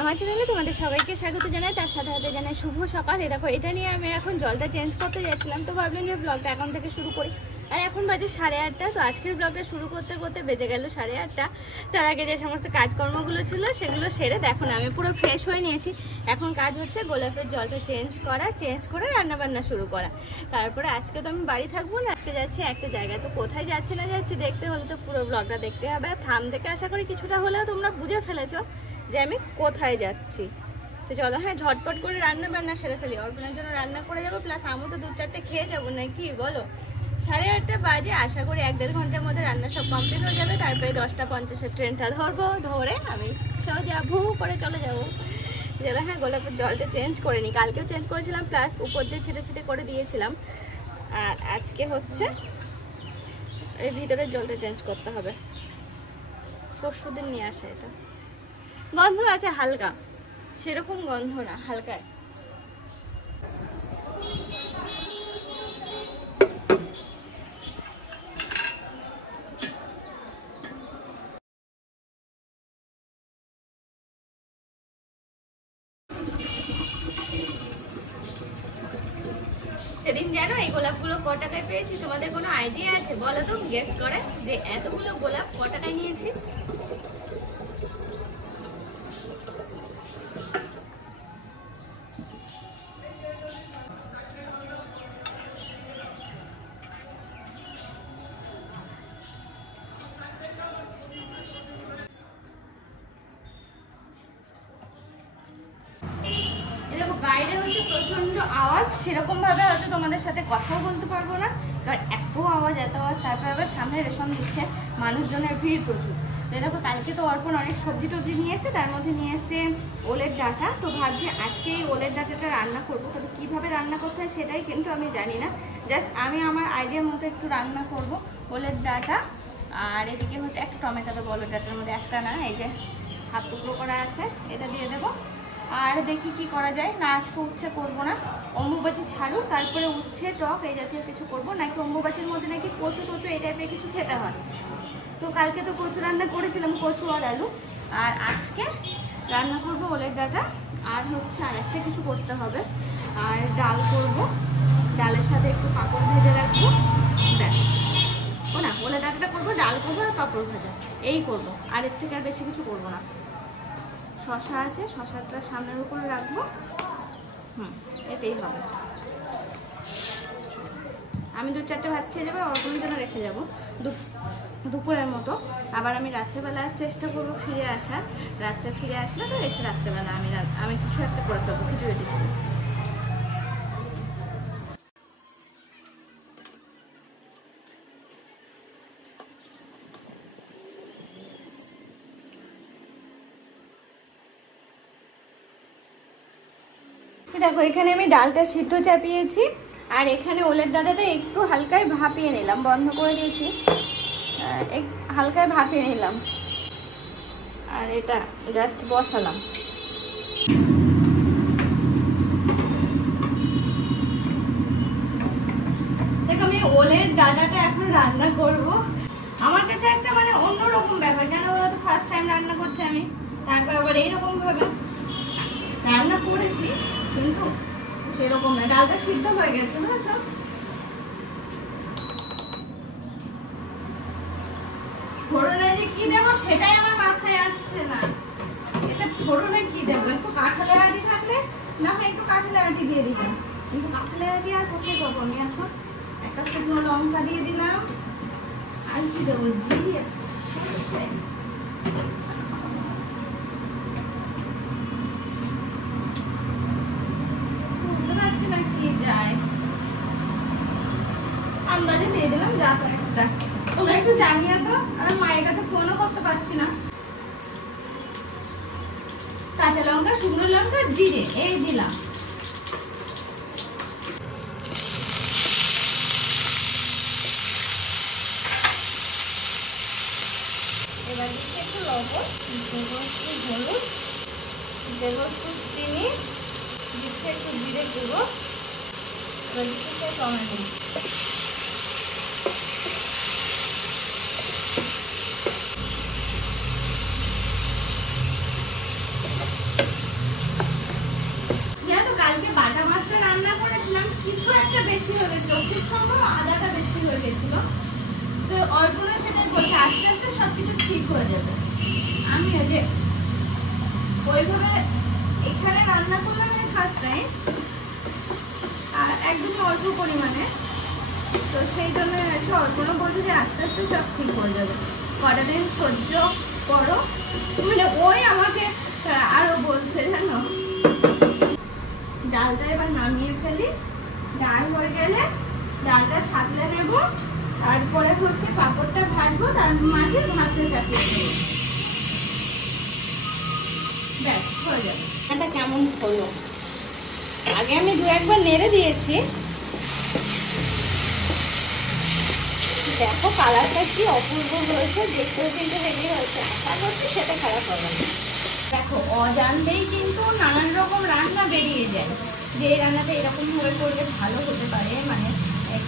আমার চ্যানেলে তোমাদের সবাইকে স্বাগত জানাই, তার সাথে সাথে জানাই শুভ সকাল। এই দেখো, এটা নিয়ে আমি এখন জলটা চেঞ্জ করতে যাচ্ছিলাম, তো ভাবলাম যে ব্লগটা এখন থেকে শুরু করি। আর এখন বাজে 8:30। তো আজকের ব্লগটা শুরু করতে করতে বেজে গেল 8:30। তার আগে যে সমস্ত কাজকর্মগুলো ছিল সেগুলো সেরে দেখো না আমি পুরো ফ্রেশ হয়ে নিয়েছি। এখন কাজ হচ্ছে গোলাপের জলটা চেঞ্জ করে রান্নাবান্না শুরু করা। তারপরে আজকে তো আমি বাড়ি থাকবো না, আজকে যাচ্ছি একটা জায়গায়। তো কোথায় যাচ্ছি না যাচ্ছি দেখতে হলে তো পুরো ব্লগটা দেখতে হবে। আর থাম থেকে আশা করি কিছুটা হলেও তোমরা বুঝে ফেলেছো যে আমি কোথায় যাচ্ছি। তো চলো, হ্যাঁ, ঝটপট করে রান্না বান্না সেরে ফেলি। অর্পণের জন্য রান্না করে যাবো, প্লাস আমি তো 2-4টে খেয়ে যাবো, নাকি বলো? 8:30 বাজে, আশা করি 1-1.5 ঘন্টার মধ্যে রান্না সব কমপ্লিট হয়ে যাবে। তারপরে 10:50 ট্রেনটা ধরবো, ধরে আমি সোজা ভু করে চলে যাবো। চলো, হ্যাঁ, গোলাপের জলটা চেঞ্জ করে নিই। কালকেও চেঞ্জ করেছিলাম, প্লাস উপর দিয়ে ছিটে করে দিয়েছিলাম। আর আজকে হচ্ছে এই ভিতরের জলটা চেঞ্জ করতে হবে। পরশুদিন নিয়ে আসা। এটা গন্ধ আছে হালকা, সেরকম গন্ধ না, হালকায়। সেদিন জানো এই গোলাপগুলো ক টাকায় পেয়েছি? তোমাদের কোনো আইডিয়া আছে? বলো তো, গেস করে যে এতগুলো গোলাপ ক টাকায় নিয়েছি। বাইরে হচ্ছে প্রচন্ড আওয়াজ, সেরকম ভাবে হয়তো তোমাদের সাথে কথাও বলতে পারবো না, কারণ এত আওয়াজ। তারপর আবার সামনে রেশন দিচ্ছে, মানুষজনের ভিড় প্রচুর। তো দেখো, কালকে তো অর্পণ অনেক সবজি টবজি নিয়ে এসে, তার মধ্যে নিয়ে এসে ওলের ডাঁটা। তো ভাবছি আজকে এই ওলের ডাঁটাটা রান্না করবো। তবে কীভাবে রান্না করতে হয় সেটাই কিন্তু আমি জানি না, জাস্ট আমি আমার আইডিয়ার মতো একটু রান্না করব। ওলের ডাঁটা আর এদিকে হচ্ছে একটা টমেটো দেবো। ওলের ডাঁটার মধ্যে একটা না, এই যে হাফ টুকরো করা আছে, এটা দিয়ে দেবো। আর দেখি কি করা যায়। না, আজকে উচ্ছে করবো না, অম্বুবাচি ছাড়ুক, তারপরে উচ্ছে টক এই জাতীয় কিছু করবো। নাকি অম্বুবাচির মধ্যে নাকি কচু টচু এই টাইপের কিছু খেতে হয়। তো কালকে তো কচু রান্না করেছিলাম, কচু আর আলু। আর আজকে রান্না করবো ওলের ডাঁটা। আর হচ্ছে আর একটা কিছু করতে হবে, আর ডাল করব। ডালের সাথে একটু পাঁপড় ভেজে রাখবো, ব্যাস। ও না, ওলের ডাঁটাটা করবো, ডাল করবো আর পাঁপড় ভাজা, এই করবো। আর এর থেকে আর বেশি কিছু করবো না। শশা আছে, শশাটা সামনের উপরে রাখবো। এটাই হবে। আমি 2-4টে ভাত খেয়ে যাবো, অর্পণের জন্য রেখে যাবো দুপুরের মতো। আবার আমি রাত্রেবেলা চেষ্টা করবো ফিরে আসার। রাত্রে ফিরে আসলে তো এসে রাত্রেবেলা আমি কিছু একটা করে ফেলবো, খিচুড়ি টিচুড়ি। দেখো, এখানে আমি ডালটা সিদ্ধ চাপিয়েছি, আর এখানে ওলের ডাঁটাটা একটু হালকায় ভাপিয়ে নিলাম, বন্ধ করে দিয়েছি, হালকায় ভাপিয়ে নিলাম। আর এটা জাস্ট বসালাম। দেখো, আমি ওলের ডাঁটাটা এখন রান্না করব। আমার কাছে একটা মানে অন্যরকম ব্যাপার, কেন বলো তো? ফার্স্ট টাইম রান্না করছি আমি, তারপর আবার এইরকম ভাবে রান্না করেছি, কিন্তু সেরকম না। ডালটা সিদ্ধ হয়ে গেছে, বুঝেছো? ফোড়নে যে কি দেবো সেটাই আমার মাথায় আসছে না। এটা ফোড়নে কি দেবো? একটু কাঁঠালের আটি থাকলে না হয় একটু কাঁঠালের আটি দিয়ে দিতাম, কিন্তু কাঁঠালের আটি আর কোথায় পাবো আমি এখন? একটা শুকনো লঙ্কা দিয়ে দিলাম। আর কি দেবো? জিরে, সরষে, বুঝতে পারছি না কি যায়, আন্দাজে দিয়ে দিলাম। যা তো একটা, তোমরা একটু জানিয়ে তো, আমি মায়ের কাছে ফোনও করতে পারছি না। কাঁচা লঙ্কা, শুকনো লঙ্কা, জিরে এই দিলাম। এবার দিচ্ছি একটু লবণ, দেবো একটু হলুদ, দেবো একটু চিনি, দিচ্ছি একটু জিরে গুঁড়ো, এবার দিচ্ছি টমেটো। কিছু একটা বেশি হয়ে গেছিল, খুব সম্ভব আদাটা বেশি হয়ে গেছিল। তো অর্পণা সেটাই বলছে আস্তে আস্তে সবকিছু ঠিক হয়ে যাবে। আমি ওই যে ওইভাবে এখানে রান্না করলাম ফার্স্ট টাইম, আর একদমই অল্প পরিমাণে, তো সেই জন্য আর কি অর্পণা বলছে যে আস্তে আস্তে সব ঠিক হয়ে যাবে, কটা দিন সহ্য করো। মানে ওই আমাকে আরো বলছে জানো। ডালটা এবার নামিয়ে ফেলি, ডাল হয়ে গেলে ডালটা সাতলে নেব, তারপরে হচ্ছে পাঁপড়টা ভাজবো, তার মাঝে ভাতটা চাপিয়ে দেবো, ব্যাস হয়ে যাবে। এটা কেমন হলো, আগে আমি দু একবার নেড়ে দিয়েছি, দেখো কালারটা কি অপূর্ব হয়েছে, দেখতেও কিন্তু হেভি হয়েছে, আশা করছি সেটা খারাপ হবে না। দেখো অজান্তেই কিন্তু নানান রকম রান্না বেরিয়ে যায়, যে এই রান্নাটা এরকমভাবে করলে ভালো হতে পারে, মানে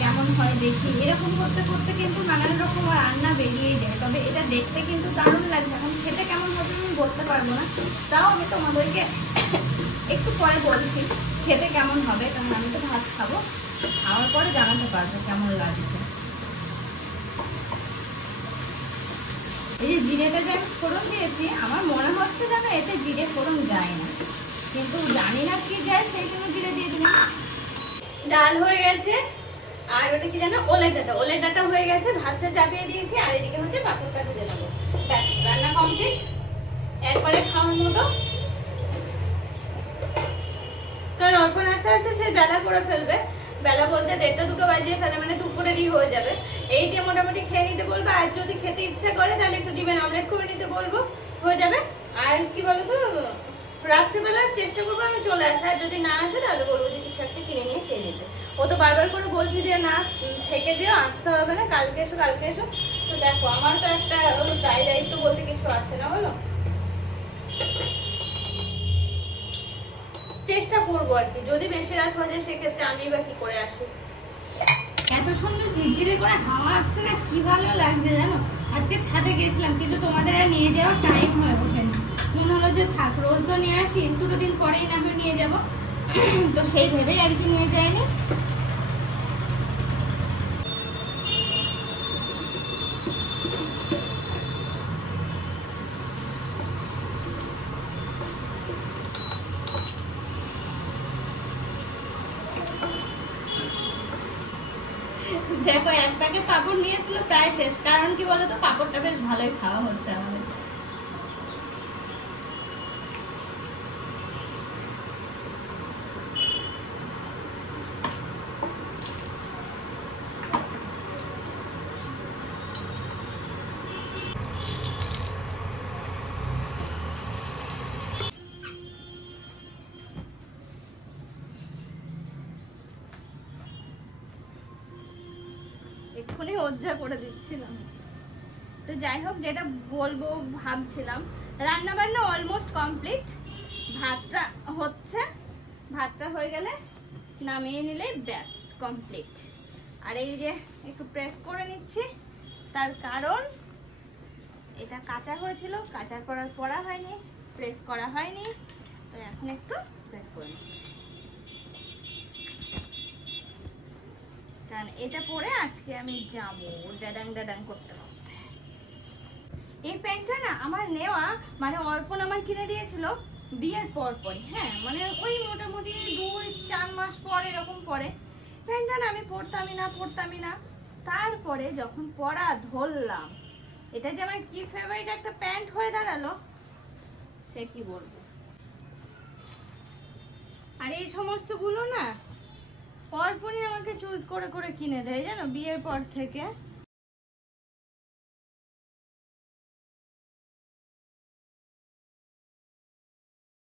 কেমন হয় দেখি, এরকম করতে করতে কিন্তু নানান রকম রান্না বেরিয়ে যায়। তবে এটা দেখতে কিন্তু দারুণ লাগছে, এখন খেতে কেমন হবে আমি বলতে পারবো না, তাও আমি তোমাদেরকে একটু পরে বলছি খেতে কেমন হবে, কারণ আমি তো ভাত খাবো, খাওয়ার পরে জানাতে পারবো কেমন লাগছে। এই যে জিরেটা যে আমি ফোড়ন দিয়েছি, আমার মনে হচ্ছে যেন এতে জিরে ফোড়ন যায় না, কিন্তু জানি না কি যায়, সেই জন্য জিরে দিয়ে দিলাম। ডাল হয়ে গেছে, আর ওটা কি জানো ওলের ডাটা হয়ে গেছে, ভাতটা চাপিয়ে দিয়েছি, আর এদিকে হচ্ছে পাঁপড়টা ভেজে দেবো, ব্যাস রান্না কমপ্লিট, একবারে খাওয়ার মতো। কারণ অর্পণ আস্তে আস্তে সে বেলা করে ফেলবে, বেলা বলতে 1:30-2টো বাজিয়ে ফেলে, মানে দুপুরেরই হয়ে যাবে, এই দিয়ে মোটামুটি খেয়ে নিতে বলবো। আর যদি খেতে ইচ্ছা করে তাহলে একটু ডিমের অমলেট করে নিতে বলবো, হয়ে যাবে। আর কি বলতো, রাত্রিবেলা চেষ্টা করবো আমি চলে আসা, আর যদি না আসে তাহলে বলবো যে কিছু একটা কিনে নিয়ে খেয়ে নিতে। ও তো বারবার করে বলছি যে না থেকে যেও, আসতে হবে না, কালকে এসো কালকে এসো। তো দেখো আমার তো একটা দায়িত্ব বলতে কিছু আছে না, বলো। চেষ্টা করবো আর কি, যদি বেশি রাত হয়ে যায় সেক্ষেত্রে আমি বা কি করে আসি। এত সুন্দর ঝিরঝিরে করে হাওয়া আসছে না, কি ভালো লাগছে জানো। আজকে ছাদে গেছিলাম, কিন্তু তোমাদের আর নিয়ে যাওয়ার টাইম হয়ে ওঠেনি, মনে হলো যে থাক রোজ তো নিয়ে আসি, 2 দিন পরেই না হয় নিয়ে যাবো, তো সেই ভেবেই আর কি নিয়ে যায়নি। দেখো এক প্যাকেট পাঁপড় নিয়েছিল, প্রায় শেষ, কারণ কি বলতো পাঁপড়টা বেশ ভালোই খাওয়া হচ্ছে আমাদের। এক্ষুনি লজ্জা করে দিচ্ছিলাম। তো যাই হোক, যেটা বলবো ভাবছিলাম, রান্না বান্না অলমোস্ট কমপ্লিট, ভাতটা হচ্ছে, ভাতটা হয়ে গেলে নামিয়ে নিলে ব্যাস কমপ্লিট। আর এই যে একটু প্রেস করে নিচ্ছি, তার কারণ এটা কাঁচা হয়েছিল, কাঁচা করার পড়া হয়নি, প্রেস করা হয়নি, তো এখন একটু প্রেস করে নিচ্ছি, কারণ এটা পরে আজকে আমি যাবো ডাডাং ডাডাং করতে করতে। এই প্যান্টটা না আমার নেওয়া, মানে অর্পণ আমার কিনে দিয়েছিল বিয়ের পরই, হ্যাঁ মানে ওই মোটামুটি 2-4 মাস পর এরকম পরে প্যান্টটা না আমি পরতামই না। তারপরে যখন পরা ধরলাম, এটা যে আমার কি ফেভারিট একটা প্যান্ট হয়ে দাঁড়ালো, সে কি বলবো। আর এই সমস্তগুলো না অর্পণই আমাকে চুজ করে করে কিনে দেয় জানো, বিয়ের পর থেকে।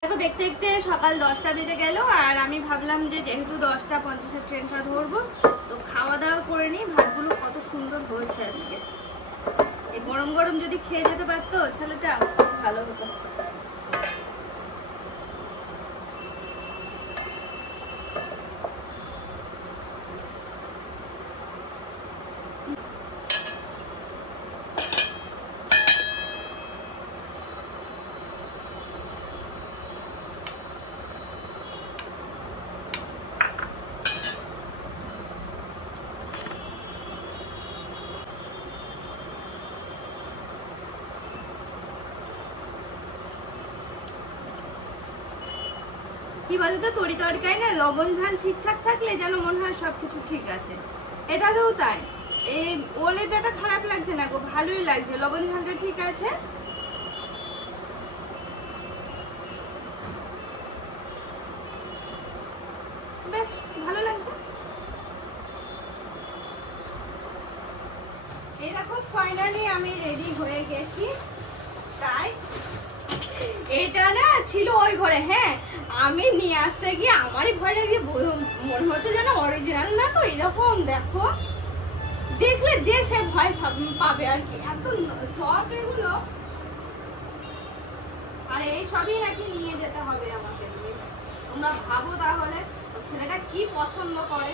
দেখো দেখতে দেখতে সকাল 10টা বেজে গেল, আর আমি ভাবলাম যে যেহেতু 10:50 ট্রেনটা ধরবো, তো খাওয়া দাওয়া করে নিই। ভাতগুলো কত সুন্দর হয়েছে আজকে, এই গরম গরম যদি খেয়ে যেতে পারতো ছেলেটা ভালো হতো। কি বলতো তরি তরকারি না লবণ ঝাল ঠিকঠাক থাকলে যেন মনে হয় সবকিছু ঠিক আছে। এটাতেও তাই, এই ওলেটাটা খারাপ লাগছে না গো, ভালোই লাগছে, লবণ ঝালটা ঠিক আছে। বেশ ভালো লাগছে। এই দেখো ফাইনালি আমি রেডি হয়ে গেছি। তাই এটা না ছিল ওই ঘরে, হ্যাঁ আমি নিয়ে আসতে গিয়ে আমারই ভয় লাগে, মনে হচ্ছে যেন অরিজিনাল না তো এরকম। দেখো দেখলে যে সে ভয় পাবে আর কি, এত সব এগুলো। আর এই সবই নাকি নিয়ে যেতে হবে আমাকে। তোমরা ভাবো তাহলে ছেলেটা কি পছন্দ করে।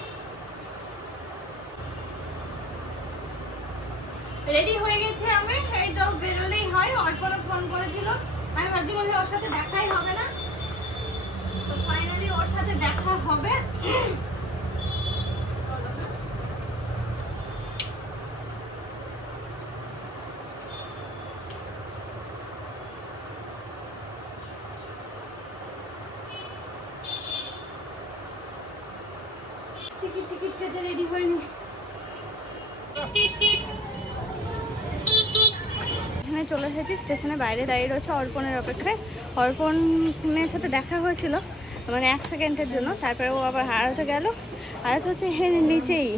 রেডি হয়ে গেছে আমি, এই তো বেরোলেই হয়। অর্পণ ফোন করেছিল, আমি ভাবছি মনে হয় ওর সাথে দেখাই হবে না, তো ফাইনালি ওর সাথে দেখা হবে। টিকিট কেটে রেডি হয়নি। এখানে চলে এসেছি, স্টেশনে বাইরে দাঁড়িয়ে রয়েছে অর্পণের অপেক্ষায়। অর্পণের সাথে দেখা হয়েছিল মানে 1 সেকেন্ডের জন্য, তারপরে ও আবার আড়াতে গেল। আড়াতে হচ্ছে এখানে নিচেই,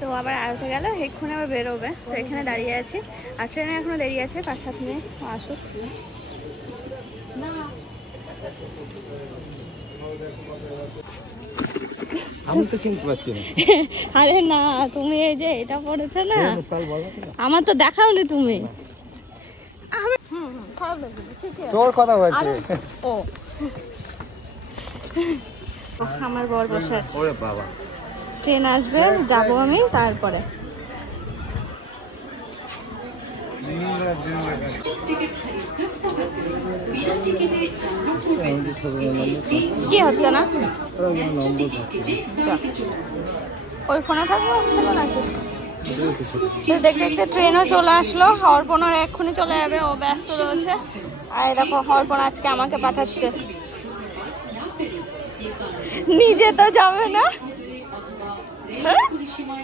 তো আবার আড়াতে গেল, এক্ষুনি আবার বেরোবে। তো এখানে দাঁড়িয়ে আছি, আর ট্রেনে এখনও দেরি আছে 5-7 মিনিট আসুক। আমি তো চিনতে পারছি না। আরে না, তুমি এই যে এটা পড়েছো না, আমার তো দেখাওনি তুমি। তোর কথা বলছে। ও আমার বর বসে আছে। ওরে বাবা, ট্রেন আসবে, যাবো আমি তারপরে। কি হচ্ছে না ওই ফোনে থাকবো ছিল নাকি? দেখতে দেখতে ট্রেনও চলে আসলো, অর্পণের এক্ষুনি চলে যাবে, ও ব্যস্ত রয়েছে। আর দেখো অর্পণ আজকে আমাকে পাঠাচ্ছে, নিজে তো যাবে না।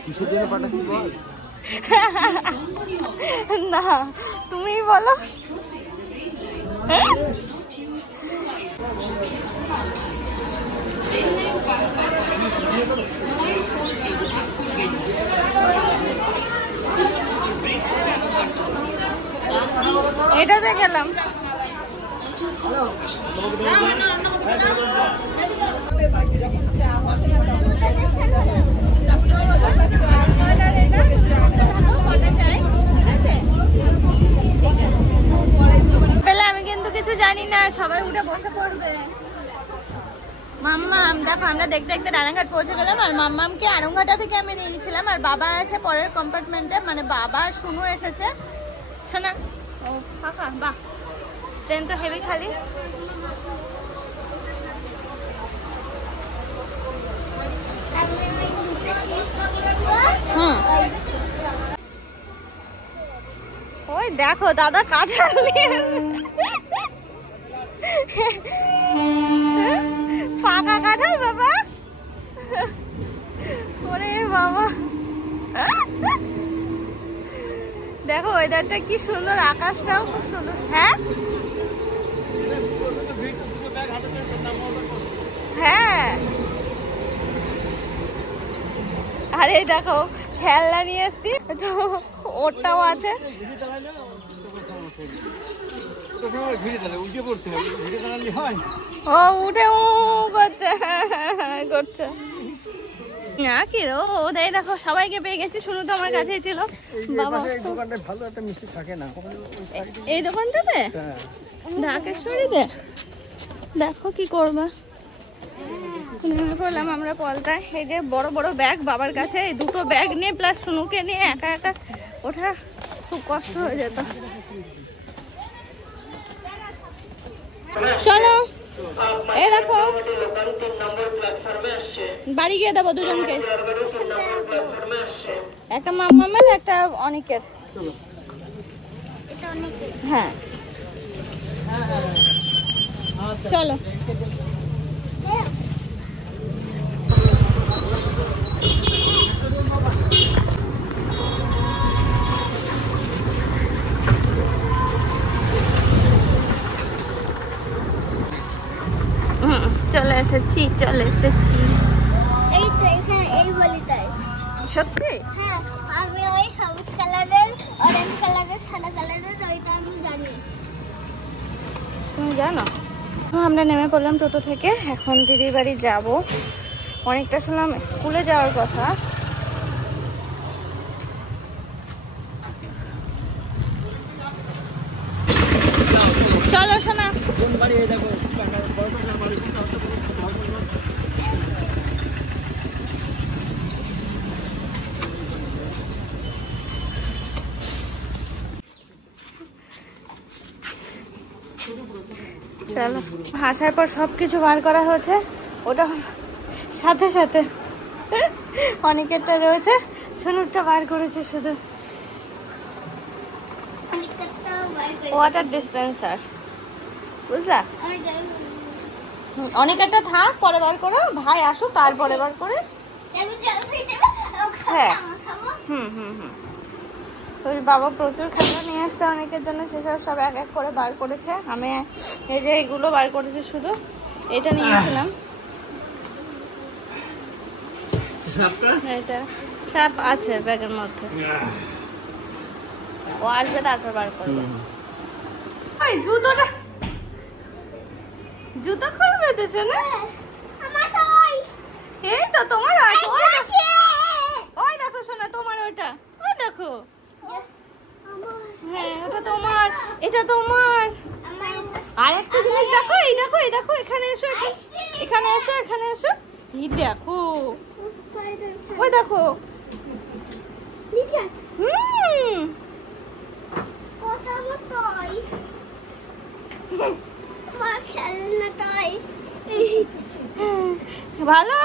কিসের জন্য পাঠাচ্ছি বল? না তুমিই বলো। এটাতে গেলাম। আমি কিন্তু কিছু জানি না, সবাই উঠে বসে পড়বে। মাম্মাম দেখো, আমরা দেখতে দেখতে রানাঘাট পৌঁছে গেলাম। আর মাম্মামকে আরংঘাটা থেকে আমি নিয়ে গেছিলাম, আর বাবা আছে পরের কম্পার্টমেন্টে, মানে বাবা আর শুনু এসেছে। শোনা ও ফাঁকা, বাহ ট্রেন তো হেভি খালি। ওই দেখো দাদা কাঁঠাল নিয়ে ফাঁকা কাঁঠাল বাবা। ওরে বাবা দেখো ওয়েদারটা কি সুন্দর, আকাশটাও খুব সুন্দর। হ্যাঁ হ্যাঁ, আরে দেখো খেলনা নিয়ে এসছি, তো ওটাও আছে। ও উঠে ও করছে করছে না কি রো ওদের। দেখো সবাইকে পেয়ে গেছি, শুনু তো আমার কাছেই ছিল। বাবা ভালো একটা মিষ্টি থাকে না এই দোকানটাতে, ঢাকেশ্বরীতে। দেখো কি করবা, নেমে পড়লাম আমরা পলতায়। এই যে বড় বড় ব্যাগ বাবার কাছে, এই দুটো ব্যাগ নিয়ে প্লাস শুনুকে নিয়ে একা একা ওঠা খুব কষ্ট হয়ে যেত। চলো এই দেখো বাড়ি গিয়ে দেবো দুজনকে, একটা মাম্মামের একটা অনেকের। হ্যাঁ চলো চলে এসেছি এই তো এখানে এই গলিটায়। সত্যি? হ্যাঁ, আমি ওই সবুজ কালারের, অরেঞ্জ কালারের, সাদা কালারের ওইটা আমি জানি। তুমি জানো? আমরা নেমে পড়লাম টোটো থেকে, এখন দিদির বাড়ি যাব। অনেকটা শুনলাম স্কুলে যাওয়ার কথা। চলো শোনা। চলো, আসার পর সব কিছু বার করা হয়েছে, ওটা সাথে সাথে অনেকেরটা রয়েছে, সোনুরটা বার করেছে শুধু। ওয়াটার ডিসপেন্সার, বুঝলা? অনেকেরটা থাক, পরে বার করো, ভাই আসুক তারপরে বার করিস। হ্যাঁ, ওই বাবা প্রচুর খাবার নিয়ে আসছে অনেকের জন্য, সেসব সব এক এক করে বার করেছে। আমি এই যে এগুলো বার করেছি, শুধু এটা নিয়েছিলাম। এটা সাপ আছে ব্যাগের মধ্যে, ও আসবে তারপর বার করবে। ওই জুতোটা, জুতো খুলবে দেশে না? এই তো তোমার, ওই দেখো শোনা, তোমার ওটা, ওই দেখো। হ্যাঁ, ওটা তোমার, এটা তোমার। আর একটা জিনিস দেখো, এই দেখো, এই দেখো, এখানে এসো, এখানে এসো, এখানে এসো। এই দেখো, ওই দেখো। ভালো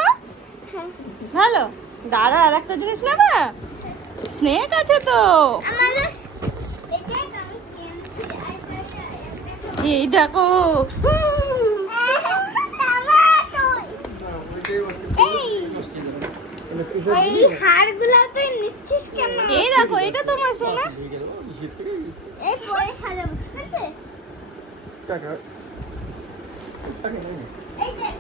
ভালো। দাঁড়া, আর একটা জিনিস নেবা, স্নেক আছে তো। এই দেখো, এই হাড়গুলো তুই নিচ্ছিস কেন? এই দেখো, এটা তোমার সোনা। এই পরে সাজাবো, ঠিক আছে? এই দেখ,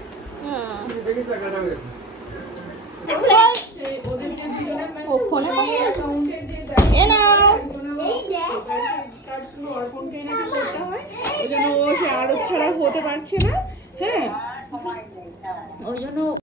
ও ফোনে কথা বলছে। এ নাও, এই দেখ। ওই জন্য ও সে আরব ছাড়া হতে পারছে না। হ্যাঁ, ওই জন্য